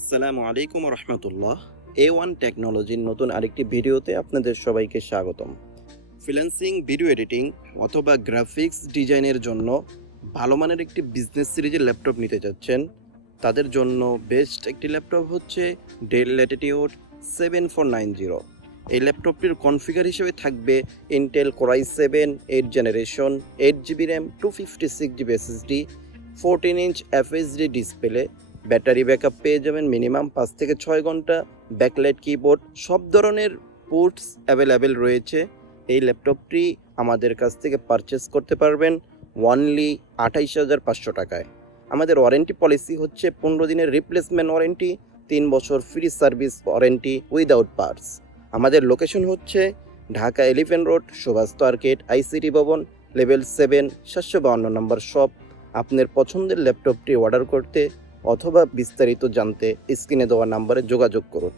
আসসালামু আলাইকুম রহমতুল্লাহ। A1 টেকনোলজির নতুন আরেকটি ভিডিওতে আপনাদের সবাইকে স্বাগতম। ফ্রিল্যান্সিং, ভিডিও এডিটিং অথবা গ্রাফিক্স ডিজাইনের জন্য ভালো মানের একটি বিজনেস সিরিজের ল্যাপটপ নিতে যাচ্ছেন, তাদের জন্য বেস্ট একটি ল্যাপটপ হচ্ছে ডেল ল্যাটিটিউড 7490। এই ল্যাপটপটির কনফিগার হিসেবে থাকবে Intel core i7 8 generation, 8GB RAM, 256GB SSD, 14 inch FHD display. Battery backup পেয়ে যাবেন মিনিমাম 5 থেকে 6 ঘন্টা। ব্যাকলাইট কিবোর্ড, সব ধরনের পোর্টস অ্যাভেলেবেল রয়েছে। এই ল্যাপটপটি আমাদের কাছ থেকে পারচেস করতে পারবেন অনলি 28,500 টাকায়। আমাদের ওয়ারেন্টি পলিসি হচ্ছে 15 দিনের রিপ্লেসমেন্ট ওয়ারেন্টি, 3 বছর free service warranty without parts. আমাদের লোকেশন হচ্ছে Dhaka elephant road, Subhash arcade, ICT ভবন, লেভেল 7, 752 নম্বর শপ। আপনার পছন্দের ল্যাপটপটি অর্ডার করতে অথবা বিস্তারিত জানতে স্ক্রিনে দেওয়া নাম্বারে যোগাযোগ করুন।